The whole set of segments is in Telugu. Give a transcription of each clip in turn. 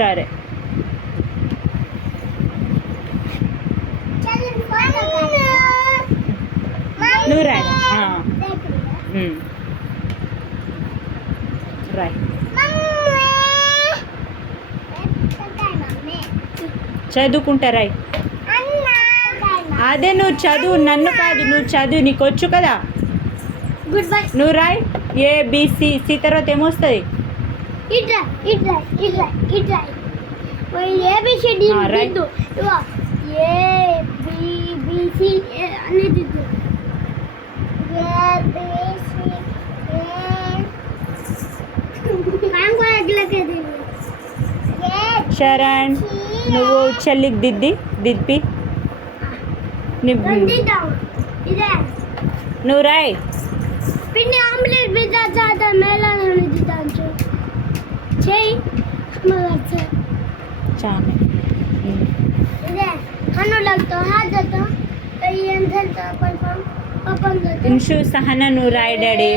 సరే నువ్వు రాయరా రాయ్. చదువుకుంటారాయ్. అదే నువ్వు చదువు, నన్ను కాదు, నువ్వు చదువు, నీకు వచ్చు కదా. Good bye. నువ్వు రాయ్. ఏబిసి, సి తర్వాత ఏమొస్తుంది? రాయ్. శరణ్ నువ్వు చెల్లికి దిద్ది నువ్వు రాయ్. पिन्ने आमलेट भेजा जाता मेला नहीं देता जो छे मगर से चाने इधर खानो लगता हाथ देता तो ये अंदर तो परफॉर्म पपन देता इनशु सहना నువ్వు రాయ్ డాడీ.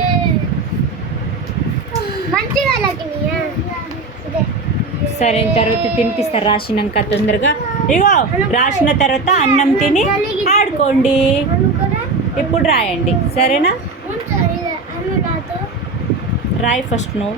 మంచిగా లగినియా సరే తర్వాత తినిపిస్తా రాసినాక తొందరగా. ఇగో రాసిన తర్వాత అన్నం తిని ఆడుకోండి. ఇప్పుడు రాయండి సరేనా? రాయ్ ఫస్ట్ నువ్వు.